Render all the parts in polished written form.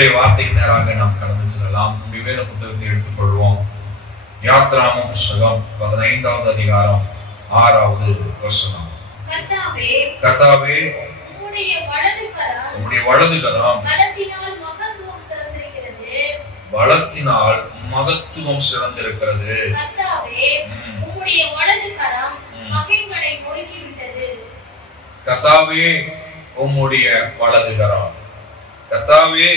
கர்த்தருடைய வார்த்தைக்கு நேராக நாம் கடந்து செல்லலாம். நம்முடைய வேத புத்தகத்தை எடுத்துக்கொள்வோம். யாத்ராம புஸ்தகம் 15வது அதிகாரம் 6வது வசனம். கர்த்தாவே, உம்முடைய வலது கரம் பலத்தினால் மகத்துவம் சிறந்திருக்கிறது. கர்த்தாவே, உம்முடைய வலது கரம் பகைவனை முறிக்கிவிட்டது. கர்த்தாவே, உம்முடைய வலது கரம். கர்த்தாவே,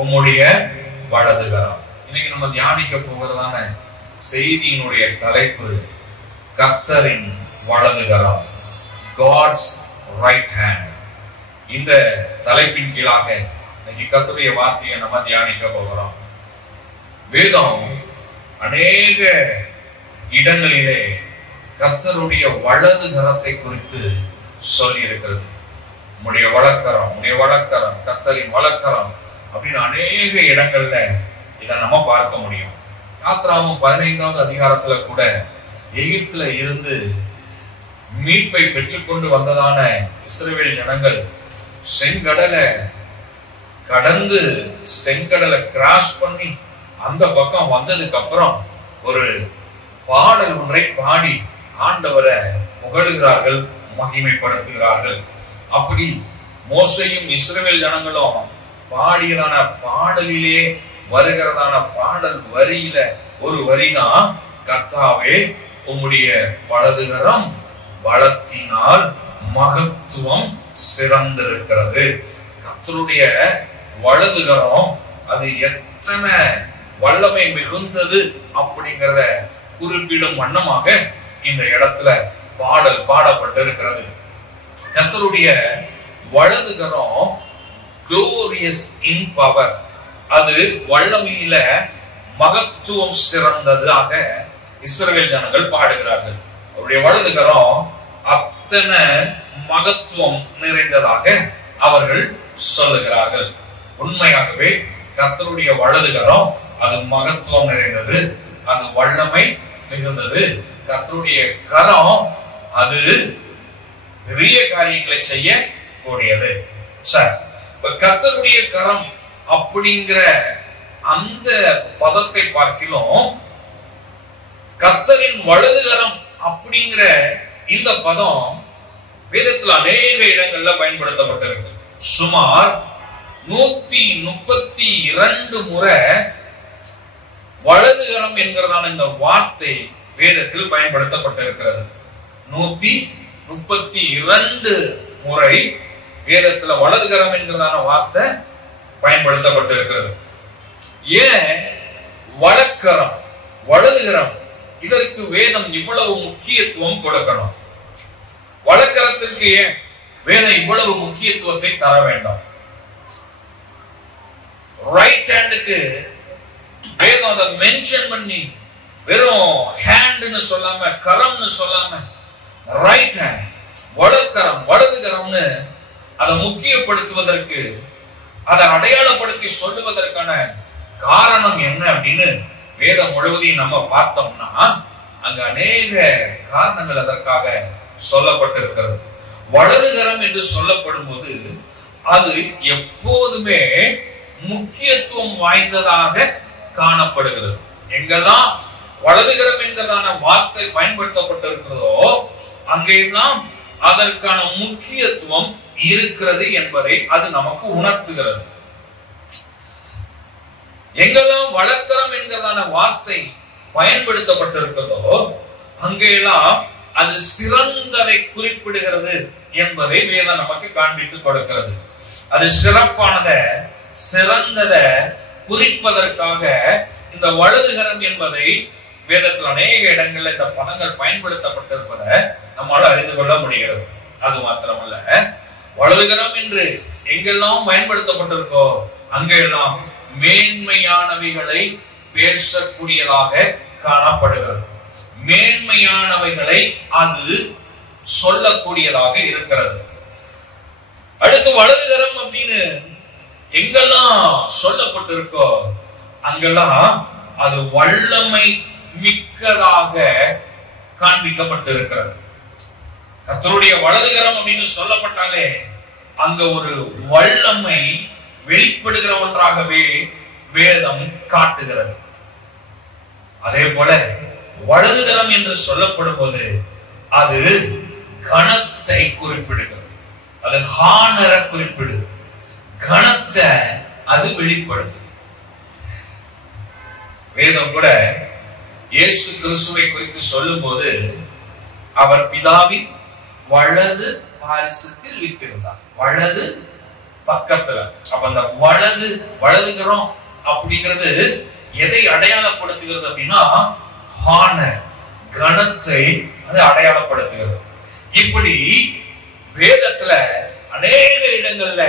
உம்முடைய வலது கரம். இன்னைக்கு நம்ம தியானிக்க போகிறதான செய்தியினுடைய தலைப்பு கர்த்தரின் வலது கரம், God's right hand. இந்த தலைப்பின் கீழாக இன்னைக்கு கர்த்தருடைய வார்த்தையை நம்ம தியானிக்க போகிறோம். வேதம் அநேக இடங்களிலே கர்த்தருடைய வலது கரத்தை குறித்து சொல்லி இருக்கிறது. உம்முடைய வலக்கரம், உம்முடைய வலக்கரம், கர்த்தரின் வலக்கரம் அப்படின்னு அநேக இடங்கள்ல இதை நம்ம பார்க்க முடியும். யாத்ராமம் 15வது அதிகாரத்துல கூட எகிப்துல இருந்து மீட்பை பெற்றுக்கொண்டு வந்ததான இஸ்ரவேல் ஜனங்கள் செங்கடலை கடந்து செங்கடலை கிராஸ் பண்ணி அந்த பக்கம் வந்ததுக்கு அப்புறம் ஒரு பாடல் ஒன்றை பாடி ஆண்டவரை புகழுகிறார்கள், மகிமைப்படுத்துகிறார்கள். அப்படி மோசையும் இஸ்ரவேல் ஜனங்களும் பாடியதான பாடலிலே வருகிறதான பாடல் வரியில ஒரு வரிதான், கர்த்தாவே, உம்முடைய வலதுகரம் பலத்தினால் மகத்துவம் சிறந்திருக்கிறது. கர்த்தருடைய வலதுகரம் அது எத்தனை வல்லமை மிகுந்தது அப்படிங்கிறத குறிப்பிடும் வண்ணமாக இந்த இடத்துல பாடல் பாடப்பட்டிருக்கிறது. கர்த்தருடைய வலதுகரம் glorious in power, அது வல்லமையில மகத்துவம் சிறந்ததாக இஸ்ரவேல் ஜனங்கள் பாடுகிறார்கள். அவருடைய வலதுகரம் அத்தனை மகத்துவம் நிறைந்ததாக அவர்கள் சொல்லுகிறார்கள். உண்மையாகவே கர்த்தருடைய வலதுகரம் அது மகத்துவம் நிறைந்தது, அது வல்லமை மிகுந்தது. கர்த்தருடைய கரம் அது பெரிய காரியங்களை செய்ய கூடியது. கர்த்தருடைய கரம் அப்படிங்கிற அந்த பதத்தை பார்க்கிலும் கர்த்தரின் வலதுகரம் அப்படிங்கிற இந்த பதம் வேதத்தில் அநேக இடங்கள்ல பயன்படுத்தப்பட்டிருக்கு. சுமார் 132 முறை வலதுகரம் என்கிறதான இந்த வார்த்தை வேதத்தில் பயன்படுத்தப்பட்டிருக்கிறது. 132 முறை வேதத்துல வலதுகரம் என்கிறதான வார்த்தை பயன்படுத்தப்பட்டிருக்கிறது. ஏன் வலக்கரம், வலதுகரம் இதற்கு வேதம் இவ்வளவு முக்கியத்துவம் கொடுக்கணும்? வலக்கரத்திற்கு ஏன் வேதம் இவ்வளவு முக்கியத்துவத்தை தர வேண்டாம்? ரைட் ஹேண்டுக்கு வேதம் அதை மென்ஷன் பண்ணி வெறும் ஹேண்ட்னு சொல்லாம, கரம்னு சொல்லாம, ரைட் ஹேண்ட், வலக்கரம், வலதுகரம்னு அதை முக்கியப்படுத்துவதற்கு, அதை அடையாளப்படுத்தி சொல்லுவதற்கான காரணம் என்ன அப்படின்னு வேதம் முழுவதையும் நம்ம பார்த்தோம்னா அங்க அநேக காரணங்கள் அதற்காக சொல்லப்பட்டிருக்கிறது. வலதுகரம் என்று சொல்லப்படும் போது அது எப்போதுமே முக்கியத்துவம் வாய்ந்ததாக காணப்படுகிறது. எங்கெல்லாம் வலதுகரம் என்கிறதான வார்த்தை பயன்படுத்தப்பட்டிருக்கிறதோ அங்கெல்லாம் அதற்கான முக்கியத்துவம் இருக்கிறது என்பதை அது நமக்கு உணர்த்துகிறது. எங்கெல்லாம் வலக்கரம் என்கிறதான வார்த்தை பயன்படுத்தப்பட்டிருக்கிறதோ அங்கெல்லாம் அது சிறந்ததை குறிப்பிடுகிறது என்பதை வேதம் நமக்கு காண்பித்து கொடுக்கிறது. அது சிறப்பானத, சிறந்தத குறிப்பதற்காக இந்த வலதுகரம் என்பதை வேதத்தில் அநேக இடங்கள்ல இந்த பதங்கள் பயன்படுத்தப்பட்டிருப்பதை நம்மால் அறிந்து கொள்ள முடிகிறது. அது மாத்திரமல்ல, வலதுகரம் என்று எங்கெல்லாம் பயன்படுத்தப்பட்டிருக்கோ அங்கெல்லாம் மேன்மையானவைகளை பேசக்கூடியதாக காணப்படுகிறது. மேன்மையானவைகளை அது சொல்லக்கூடியதாக இருக்கிறது. அடுத்து வலதுகரம் அப்படின்னு எங்கெல்லாம் சொல்லப்பட்டிருக்கோ அங்கெல்லாம் அது வல்லமை மிக்கதாக காண்பிக்கப்பட்டிருக்கிறது. கர்த்தருடைய வலதுகரம் அப்படின்னு சொல்லப்பட்டாலே அங்க ஒரு வல்லமை வெளிப்படுகிற ஒன்றாகவே வேதம் காட்டுகிறது. அதே போல வலதுகரம் என்று சொல்லப்படும் போது அது கணத்தை குறிப்பிடுகிறது. அது ஹானர குறிப்பிடுது. கணத்தை அது வெளிப்படுத்துது. வேதம் கூட இயேசு கிறிஸ்துவை குறித்து சொல்லும் போது அவர் பிதாவின் வலது பாரிசத்தில் வீற்றிருந்தார். வலது பக்கத்துல. அப்ப அந்த வலதுகரம் அப்படிங்கிறது எதை அடையாளப்படுத்துகிறது அப்படின்னா ஹானர், கணத்தை அது அடையாளப்படுத்துகிறது. இப்படி வேதத்துல அநேக இடங்கள்ல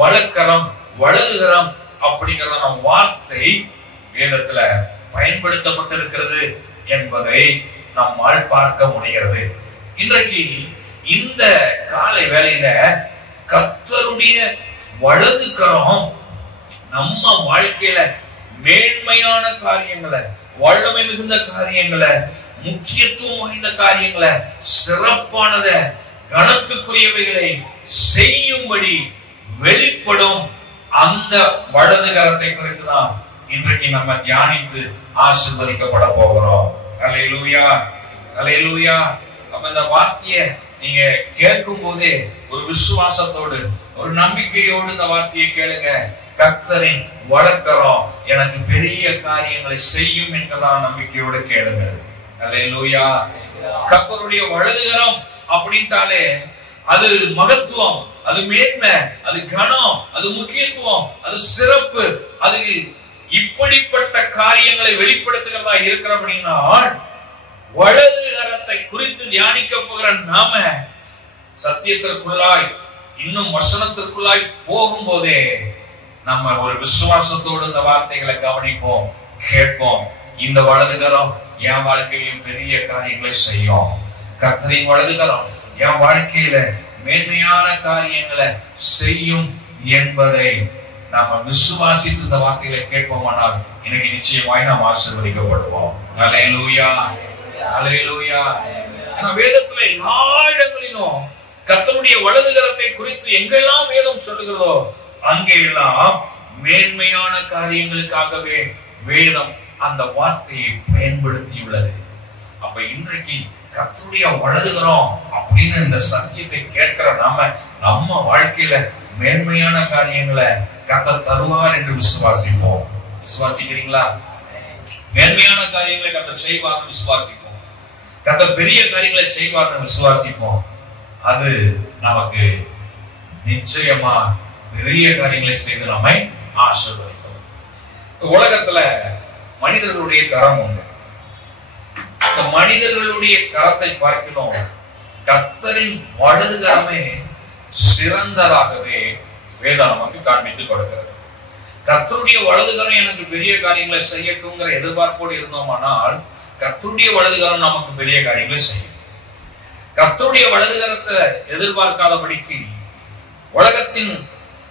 வலக்கரம் வலதுகரம் அப்படிங்கிற வார்த்தை வேதத்துல பயன்படுத்தப்பட்டிருக்கிறது என்பதை நம்மால் பார்க்க முடிகிறது. இன்றைக்கு இந்த காலை வேளையில கர்த்தருடைய வலதுகரம் நம்ம வாழ்க்கையில மேன்மையான காரியங்களை, வல்லமை மிகுந்த காரியங்களை, முக்கியத்துவம் வாய்ந்த காரியங்களை, சிறப்பானத கனத்துக்குரியவைகளை செய்யும்படி வெளிப்படும் அந்த வலதுகரத்தை குறித்துதான் இன்றைக்கு நம்ம தியானித்து ஆசீர்வதிக்கப்பட போகிறோம். அல்லேலூயா, அல்லேலூயா. அப்ப இந்த வார்த்தையை நீங்க கேட்கும் போதே ஒரு விசுவாசத்தோடு, ஒரு நம்பிக்கையோடு இந்த வார்த்தையை கேளுங்க. கர்த்தரின் வலக்கரம் எனக்கு பெரிய காரியங்களை செய்யும் என்கிறதான நம்பிக்கையோடு கேளுங்க. அல்லேலூயா. கர்த்தருடைய வலதுகரம் அப்படின்ட்டாலே அது மகத்துவம், அது மேன்மை, அது கனம், அது முக்கியத்துவம், அது சிறப்பு. அது இப்படிப்பட்ட காரியங்களை வெளிப்படுத்துகிறதா இருக்கிற அப்படின்னா வலதுகரத்தை குறித்து தியானிக்க போகிற நாம சத்தியத்திற்குள்ளாய் இன்னும் வசனத்திற்குள்ளாய் போகும் போதே நம்ம ஒரு விசுவாசத்தோடு இந்த வார்த்தைகளை கவனிப்போம், கேட்போம். இந்த வலதுகரம் என் வாழ்க்கையிலும் பெரிய காரியங்களை செய்யும். கர்த்தரின் வலதுகரம் என் வாழ்க்கையில மேன்மையான காரியங்களை செய்யும் என்பதை நாம விசுவாசித்து இந்த வார்த்தைகளை கேட்போமானால் இன்னைக்கு நிச்சயமாய் நாம் ஆசீர்வதிக்கப்படுவோம். அல்லேலூயா, அல்லேலூயா. வேதத்துல எல்லா இடங்களிலும் கர்த்தருடைய வலதுகரத்தை குறித்து எங்கெல்லாம் வேதம் சொல்லுகிறதோ அங்கெல்லாம் மேன்மையான காரியங்களுக்காகவே வேதம் அந்த வார்த்தையை பயன்படுத்தியுள்ளது. அப்ப இன்றைக்கு கர்த்தருடைய வலதுகரம் அப்படின்னு இந்த சத்தியத்தை கேட்கிற நாம நம்ம வாழ்க்கையில மேன்மையான காரியங்களை கர்த்தர் தருவார் என்று விசுவாசிப்போம். விசுவாசிக்கிறீங்களா? மேன்மையான காரியங்களை கர்த்தர் செய்வார்னு விசுவாசிப்போம். கர்த்தர் பெரிய காரியங்களை செய்வார்னு விசுவாசிப்போம். அது நமக்கு நிச்சயமா பெரிய காரியங்களை செய்து நம்மை ஆசீர்வதிக்கும். உலகத்துல மனிதர்களுடைய கரம் உண்டு. இந்த மனிதர்களுடைய கரத்தை பார்க்கிறோம், கர்த்தரின் வலதுகரமே சிறந்ததாகவே வேதம் நமக்கு காண்பித்து கொடுக்கிறது. கர்த்தருடைய வலதுகரம் எனக்கு பெரிய காரியங்களை செய்யட்டும்ங்கிற எதிர்பார்ப்போடு இருந்தோமானால் கர்த்தருடைய வலதுகரம் நமக்கு பெரிய காரியங்களை செய்யும். கர்த்தருடைய வலதுகரத்தை எதிர்பார்க்காதபடிக்கு உலகத்தின்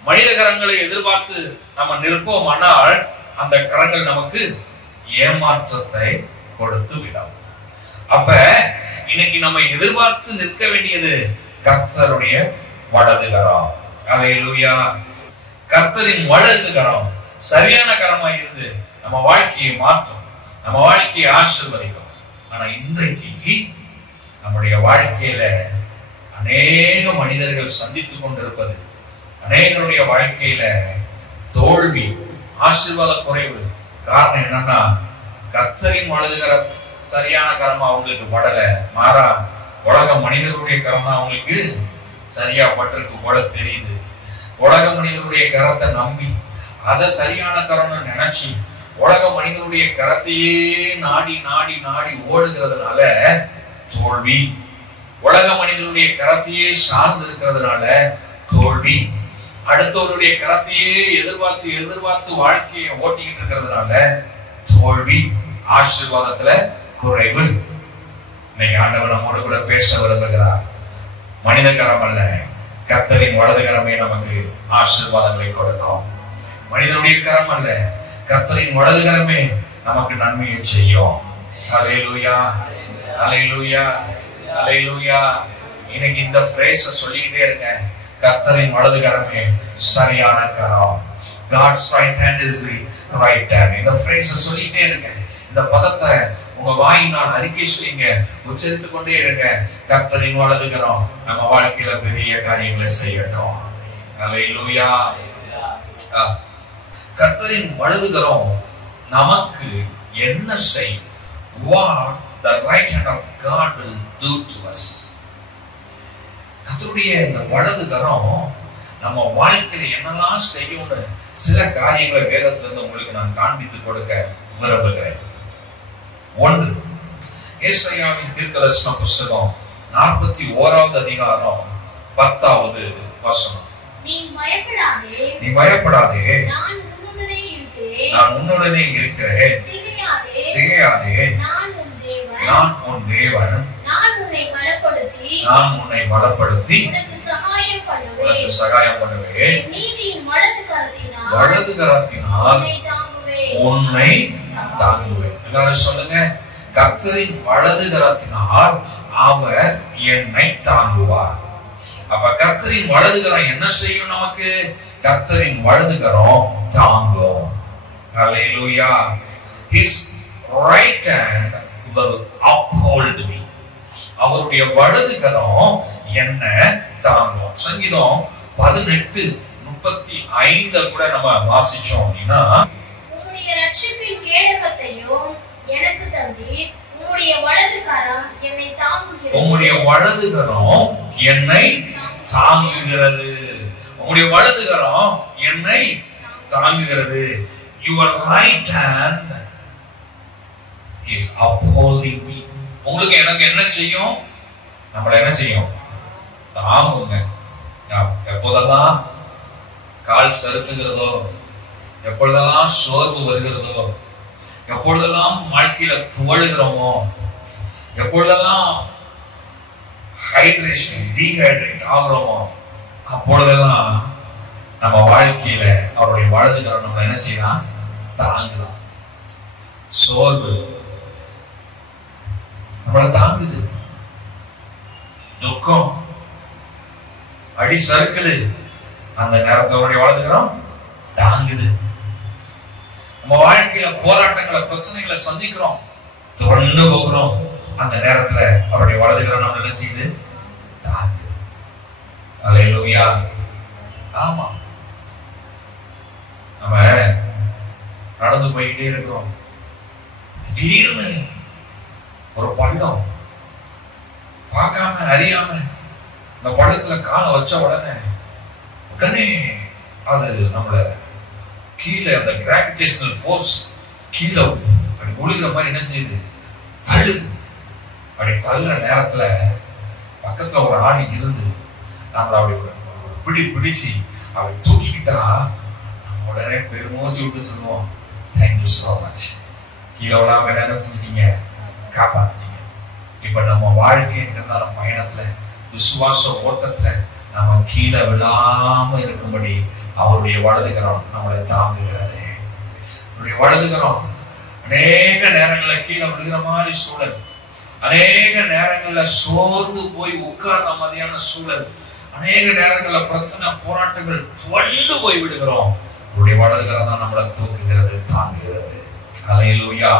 மனித கரங்களை எதிர்பார்த்து நம்ம நிற்போமானால் அந்த கரங்கள் நமக்கு ஏமாற்றத்தை கொடுத்து விடும். அப்ப இன்னைக்கு நம்ம எதிர்பார்த்து நிற்க வேண்டியது கர்த்தருடைய வலதுகரம். அல்லேலூயா. கர்த்தரின் வலதுகரம் சரியான கரமா இருந்து நம்ம வாழ்க்கையை மாற்றும், நம்ம வாழ்க்கையை ஆசீர்வதிக்கும். ஆனா இன்றைக்கு நம்முடைய வாழ்க்கையில அநேக மனிதர்கள் சந்தித்துக் கொண்டிருப்பது, அநேகருடைய வாழ்க்கையில தோல்வி, ஆசீர்வாத குறைவு. காரணம் என்னன்னா கர்த்தரின் வலதுகர சரியான கரமா அவங்களுக்கு படல, மாறா உலக மனிதர்களுடைய கரம் தான் அவங்களுக்கு சரியா பட்டிருக்கு போல தெரியுது. உலக மனிதனுடைய கரத்தை நம்பி அதை சரியான கரம்னு நினைச்சு உலக மனிதனுடைய கரத்தையே நாடி நாடி நாடி ஓடுகிறதுனால தோல்வி. உலக மனிதனுடைய கரத்தையே சார்ந்து இருக்கிறதுனால தோல்வி. அடுத்தவருடைய கரத்தையே எதிர்பார்த்து எதிர்பார்த்து வாழ்க்கையை ஓட்டிக்கிட்டு இருக்கிறதுனால தோல்வி, ஆசீர்வாதத்துல குறைவு. இன்னைக்கு ஆண்டவர் நம்மோடு கூட பேச விரும்புகிறார். மனித கரம் அல்ல, கர்த்தரின் வலதுகரமே நமக்கு ஆசீர்வாதங்களை கொடுக்கும். மனிதனுடைய கரம் அல்ல, கர்த்தரின் வலதுகரமே நமக்கு நன்மையை செய்யும். அல்லேலூயா, அல்லேலூயா, அல்லேலூயா. இன்னைக்கு இந்த ஃப்ரேஸ சொல்லிக்கிட்டே இருங்க. கர்த்தரின் வலது கரமே சரியான கரம். God's right hand is the right hand. இந்த phrase சொல்லிட்டே இருங்க. இந்த பதத்தை உங்க வாயினால் அறிக்கை செய்யுங்க, உச்சரித்துக் கொண்டே இருங்க. கர்த்தரின் வலது கரம் நம்ம வாழ்க்கையில பெரிய காரியங்களை செய்யட்டும். அல்லேலூயா. கர்த்தரின் வலது கரம் நமக்கு என்ன செய்யும்? What the right hand of God will do to us. கர்த்தருடைய இந்த வலது கரம் நம்ம வாழ்க்கையில என்னெல்லாம் செய்யும்னு சில காரியங்களை வேதத்திலிருந்து உங்களுக்கு நான் காண்பித்து கொடுக்க விரும்புகிறேன். ஒன்று, ஏசாயாவின் தீர்க்கதரிசன புத்தகம் 41வது அதிகாரம் 10வது வசனம். நீ பயப்படாதே, நான் உன்னுடனே இருக்கிறேன். திகையாதே, நான் உன் தேவன். நான் உன்னை பலப்படுத்தி உனக்கு சகாயம் பண்ணுவேன். வலது கரத்தினால் உன்னை தாங்குவேன். எல்லாரும் சொல்லுங்க, கர்த்தரின் வலது கரத்தினால் அவர் என்னை தாங்குவார். அப்ப கர்த்தரின் வலது கரம் என்ன செய்யும்? நமக்கு கர்த்தரின் வலது கரம் தாங்கும். ஹல்லேலூயா. His right hand will uphold me. அவருடைய வலது கரம் என்ன தாங்கும். சங்கீதம் 18:35 கூட நம்ம வாசிச்சோம் அப்படின்னா, உம்முடைய ரட்சிப்பின் கேடகத்தையும் எனக்கு தந்தீர், உம்முடைய வலது கரம் என்னை தாங்குகிறது. உம்முடைய வலது கரம் என்னை தாங்குகிறது. உம்முடைய வலது கரம் என்னை தாங்குகிறது. Your right hand is upholding me. உங்களுக்கு எனக்கு என்ன செய்யும்? நம்மள என்ன செய்யும்? தாங்குங்க. எப்போதெல்லாம் கால் சறுக்குகிறதோ, எப்பொழுதெல்லாம் சோர்வு வருகிறதோ, எப்பொழுதெல்லாம் வாழ்க்கையில துவழுகிறோமோ, எப்பொழுதெல்லாம் ஹைட்ரேஷன் டீஹைட்ரேட் ஆகுறோமோ, அப்பொழுதெல்லாம் நம்ம வாழ்க்கையில அவருடைய வலது கரம் நம்ம என்ன செய்யலாம்? தாங்குதான். சோர்வு நம்மள தாங்குது, துக்கம் அடி சறுக்குது, அந்த நேரத்தில் அவருடைய வலது கரம் தாங்குது. நம்ம வாழ்க்கையில போராட்டங்களை, பிரச்சனைகளை சந்திக்கிறோம், தொடர்ந்து போகிறோம், அந்த நேரத்துல அவருடைய வலது கரம் நம்ம என்ன செய்யுது? தாங்குது. அல்லேலூயா. ஆமா, நம்ம நடந்து போயிட்டே இருக்கிறோம், திடீர்னு ஒரு பள்ளம், பார்க்காம அறியாம இந்த பள்ளத்துல காலை வச்ச உடனே அது நம்மள கீழே, அந்த கிராவிடேஷனல் ஃபோர்ஸ் கீழே அப்படி ஒழுகிற மாதிரி என்ன செய்யுது? தள்ளுது. அப்படி தள்ளுற நேரத்துல பக்கத்துல ஒரு ஆணி இருந்து நம்மள அப்படி பிடிச்சு அப்படி தூக்கிக்கிட்டா நம்ம உடனே பெருமூச்சு விட்டு சொல்லுவோம், தேங்க்யூ சோ மச், கீழே விடாம என்ன செஞ்சிட்டீங்க? காப்பாத்திட்டீங்க. இப்ப நம்ம வாழ்க்கைங்கிறதான பயணத்துல, விசுவாச ஓட்டத்துல நம்ம கீழே விழாம இருக்கும்படி அவருடைய வலதுகரம் நம்மளை தாங்குகிறது. அவருடைய வலதுகரம் அநேக நேரங்கள்ல கீழே விழுகிற மாதிரி சூழல், அநேக நேரங்கள்ல சோர்ந்து போய் உட்கார்ந்த மாதிரியான சூழல், அநேக நேரங்கள்ல பிரச்சனை, போராட்டங்கள் துவண்டு போய் விடுகிறோம். அவருடைய வலதுகரம் தான் நம்மளை தூக்குகிறது, தாங்குகிறது. அல்லேலூயா,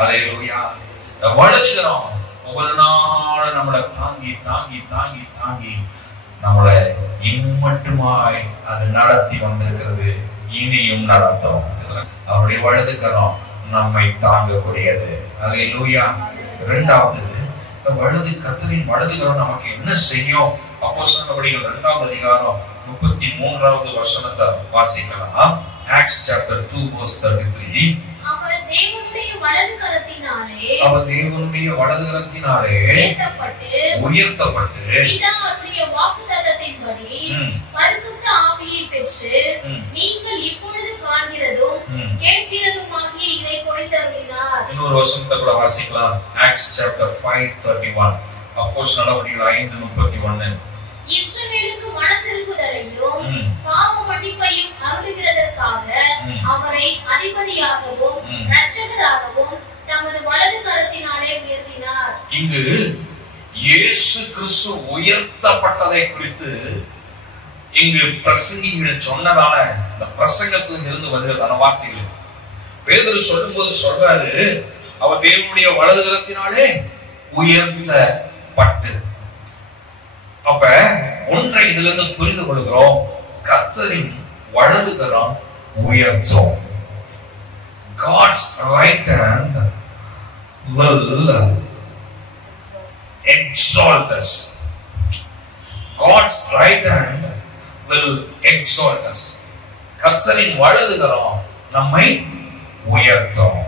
அல்லேலூயா. இந்த வலதுகரம் ஒவ்வொரு நாளும் நம்மளை தாங்கி தாங்கி தாங்கி தாங்கி நம்மளை இம்மட்டுமாய் அது நடத்தி வந்திருக்கிறது, இனியும் நடத்தும். அவருடைய வலதுகரம் நம்மை தாங்கக்கூடியது. அல்லேலூயா. இரண்டாவது, வலது கர்த்தரின் வலதுகரம் நமக்கு என்ன செய்யும்? அப்போஸ்தலர் 2வது அதிகாரம் 33வது வசனத்தை வாசிக்கலாம். Acts chapter 2 verse 33. அவர் தேவனுடைய வலது கரத்தினாலே உயர்த்தப்பட்டு பிதாவுடைய வாக்குத்தத்தத்தின்படி பரிசுத்த ஆவியை பெற்று நீங்கள் இப்பொழுது காண்கிறதும் கேட்கிறதுமாகிய இதை கொடுத்தருளினார். இன்னொரு வசனத்தை கூட வாசிக்கலாம். Acts chapter 5:31. அப்போஸ்தலர் 5:31. இஸ்ரவேலுக்கு மனதிரும்புதலையும் பாவ மன்னிப்பையும் அருளுகிறதற்காக அவரை அதிபதியாகவும் இரட்சகராகவும் தமது வலது கரத்தினாலே உயர்த்தினார். இங்கு இயேசு கிறிஸ்து உயர்த்தப்பட்டதை குறித்து இங்கு பிரசங்கிகள் சொன்னதான இந்த பிரசங்கத்தில் இருந்து வருகிறதான வார்த்தைகள் பேதுரு சொல்லும்போது சொல்றாரு, அவர் தேவனுடைய வலதுகரத்தினாலே உயர்த்தப்பட்டு. அப்ப ஒன்றை இதுல இருந்து புரிந்து கொள்கிறோம், கர்த்தரின் வலதுகரம் உயர்த்தும். God's right hand will exalt us. God's right hand will exalt us. கர்த்தரின் வலதுகரம் நம்மை உயர்த்தும்.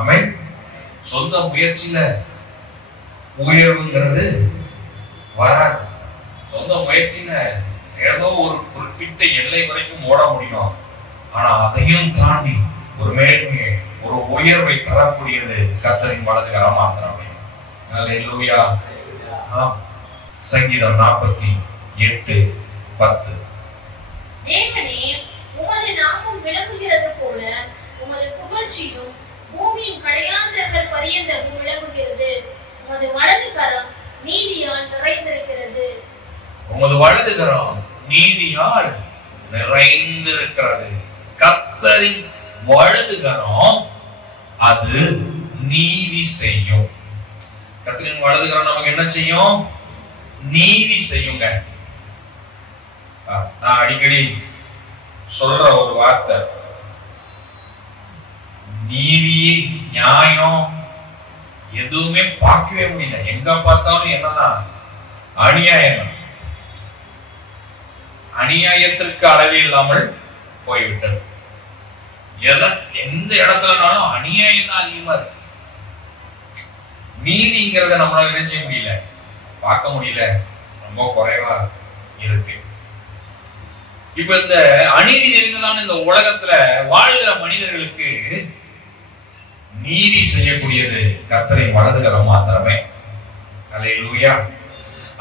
ஆமென். சொந்த முயற்சியில உயர்வுங்கிறது வராது. சொந்த முயற்சியில ஏதோ ஒரு குறிப்பிட்ட எல்லை வரைக்கும் ஓட முடியும். ஆனா அதையும் தாண்டி ஒரு மேன்மையை, ஒரு உயர்வை தரக்கூடியது கர்த்தரின் வலதுகரம் மாத்திரமே. அல்லேலூயா. சங்கீதம் 48:10. தேவனே, உமது நாமம் விளங்குகிறது போல உமது புகழ்ச்சியும் பூமியின் கடையாந்தரங்கள் பரியந்தமும் விளங்குகிறது. உமது வலதுகரம் நீதியால் நிறைந்திருக்கிறது. உமது வலதுகரம் நீதியால் நிறைந்திருக்கிறது. கர்த்தரின் வலதுகரம் அது நீதி செய்யும். கர்த்தரின் வலதுகரம் நமக்கு என்ன செய்யும்? நீதி செய்யுங்க. நான் அடிக்கடி சொல்ற ஒரு வார்த்தை, நீதி நியாயம் எதுவுமே பார்க்கவே முடியல. எங்க பார்த்தாலும் என்னதான் அநியாயம். அநியாயத்திற்கு அளவே இல்லாமல் போய்விட்டது. எந்த இடத்துலனாலும் அநியாயம் தான் அதிகமா இருக்கு. நீதிங்கிறத நம்மளால என்ன செய்ய முடியல, பார்க்க முடியல, ரொம்ப குறைவா இருக்கு. இப்ப இந்த அநீதி நிறைந்ததான இந்த உலகத்துல வாழ்கிற மனிதர்களுக்கு நீதி செய்யக்கூடியது கர்த்தரின் வலதுகரம் மாத்திரமே. அல்லேலூயா.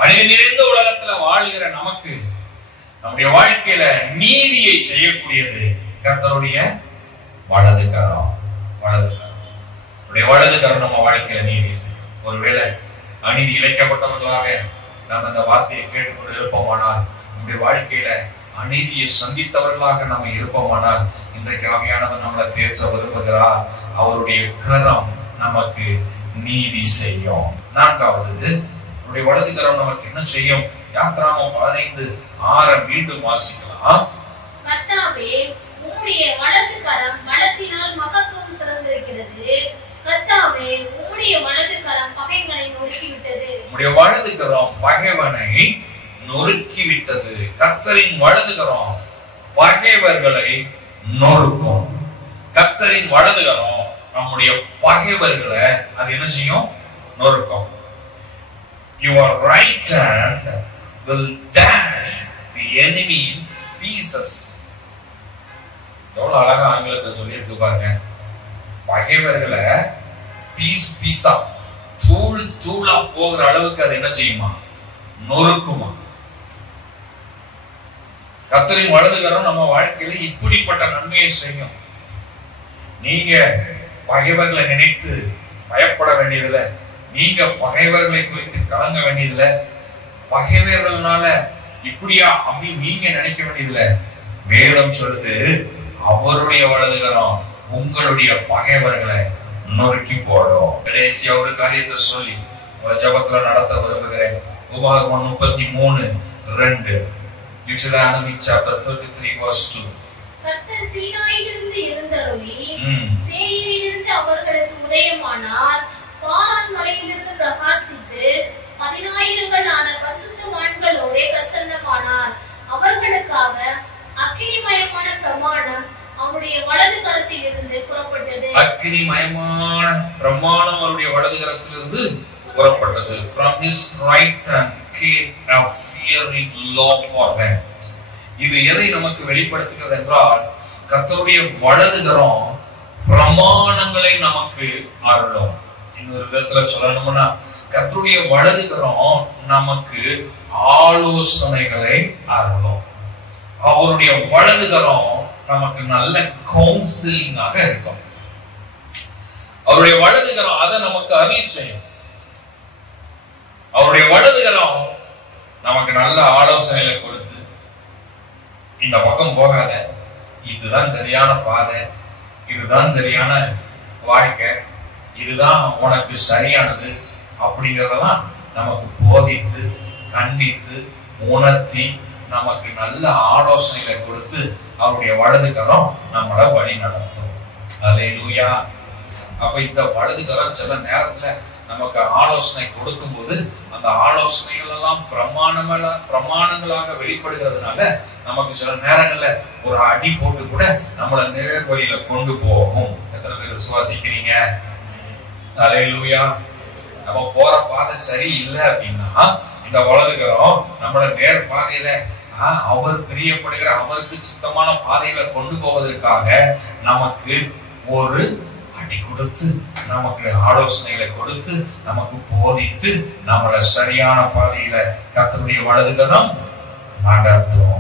அநீதி நிறைந்த உலகத்துல வாழ்கிற நமக்கு நம்முடைய வாழ்க்கையில நீதியை செய்யக்கூடியது கர்த்தருடைய வலதுகரம். வலதுகரம் நம்ம வாழ்க்கையில நீதி செய்யும். ஒருவேளை அநீதி இழைக்கப்பட்டவர்களாக நம்ம இந்த வார்த்தையை கேட்டுக்கொண்டு இருப்போமானால், நம்முடைய வாழ்க்கையில அநீதியை சந்தித்தவர்களாக நம்ம இருப்போமானால், இன்றைக்கு ஆவியானவர் நம்மளை தேற்ற விரும்புகிறார். அவருடைய கரம் நமக்கு நீதி செய்யும். நான்காவது, அவருடைய வலதுகரம் நமக்கு என்ன செய்யும்? யாத்திராகமம் 15:6 மீண்டும் வாசிக்கலாம். கர்த்தாவே, உம்முடைய வலதுகரம் பலத்தினால் மகத்துவம் சிறந்திருக்கிறது. கர்த்தாவே, உம்முடைய வலதுகரம் பகைவனை நொறுக்கிவிட்டது. உம்முடைய வலதுகரம் பகைவனை நொறுக்கிவிட்டது. கர்த்தரின் வலதுகரம் பகைவர்களை நொறுக்கும். கர்த்தரின் வலதுகரம் நம்முடைய பகைவர்களை அது என்ன செய்யும்? நொறுக்கும். Your right hand will dash the enemy in pieces. எவ்வளவு அழகா ஆங்கிலத்தில் சொல்லி இருக்கு பாருங்க. பகைவர்களை பீஸ் பீஸா, தூள் தூளா போகிற அளவுக்கு அது என்ன செய்யுமா? நொறுக்குமா. கர்த்தரின் வலதுகரம் நம்ம வாழ்க்கையில இப்படிப்பட்ட நன்மையை செய்யும். நீங்க பகைவர்களை நினைத்து பயப்பட வேண்டியதில்லை. நீங்க பகைவர்களை குறித்து கலங்க வேண்டியதில்லை. பகைவர்களால இப்படியா அப்படி நீங்க நினைக்க வேண்டியதில்லை. வேதம் சொல்லுது, அவருடைய வலதுகரம் உங்களுடைய பகைவர்களை நொறுக்கி போடும். கடைசியா ஒரு காரியத்தை சொல்லி ஒரு ஜபத்துல நடத்த விரும்புகிறேன். உபாகமம் 33:2. Deuteronomy chapter 33:2. கர்த்தர் சீனாயிலிருந்து எழுந்தருளி சேயீரிலிருந்து அவர்களுக்கு உதயமானார். பாரான் மலையிலிருந்து பிரகாசித்து 10,000 பரிசுத்தவான்களோட பிரசன்னமானார். அவர்களுக்காக அக்கினிமயமான பிரமாணம் அவருடைய வலது கரத்திலிருந்து புறப்பட்டது. அக்கினிமயமான பிரமாணம் அவருடைய வலது கரத்திலிருந்து புறப்பட்டது. From his right hand came a fiery law for them. இது எதை நமக்கு வெளிப்படுத்துகிறது என்றால், கர்த்தருடைய வலதுகரம் பிரமாணங்களை நமக்கு அருளும். இன்னொரு விதத்துல சொல்லணும்னா, கர்த்தருடைய வலதுகரம் நமக்கு ஆலோசனைகளை அருளும். அவருடைய வலதுகரம் நமக்கு நல்ல கவுன்சிலிங்காக இருக்கும். அவருடைய வலதுகரம் அதை நமக்கு அருளி செய்யும். அவருடைய வலதுகரம் நமக்கு நல்ல ஆலோசனைகளை கொடுத்து இந்த பக்கம் போகாத, இதுதான் சரியான பாதை, இதுதான் சரியான வாழ்க்கை, இதுதான் உனக்கு சரியானது அப்படிங்கறதெல்லாம் நமக்கு போதித்து கண்டித்து உணர்த்தி நமக்கு நல்ல ஆலோசனைகளை கொடுத்து அவருடைய வலதுகரம் நம்மளை வழி நடத்தும். அல்லேலூயா. அப்ப இந்த வலதுகரம் சில நேரத்துல நமக்கு ஆலோசனை கொடுக்கும் போது அந்த ஆலோசனைகள் எல்லாம் பிரமாணங்களாக வெளிப்படுகிறதுனால நமக்கு சில நேரங்கள்ல ஒரு அடி போட்டு கூட நம்மள நேர் வழியில கொண்டு போகும். எத்தனை பேர் விசுவாசிக்கிறீங்க? அல்லேலூயா. நம்ம போற பாதை சரி இல்லை அப்படின்னா இந்த வலதுகரம் நம்மள நேர் பாதையில அவர் பிரியப்படுகிற அவருக்கு சித்தமான பாதையில கொண்டு போவதற்காக நமக்கு ஒரு அடி கொடுத்து நமக்கு ஆலோசனைகளை கொடுத்து நமக்கு போதித்து நம்மள சரியான பாதையில கர்த்தருடைய வலதுகரம் நடத்தும்.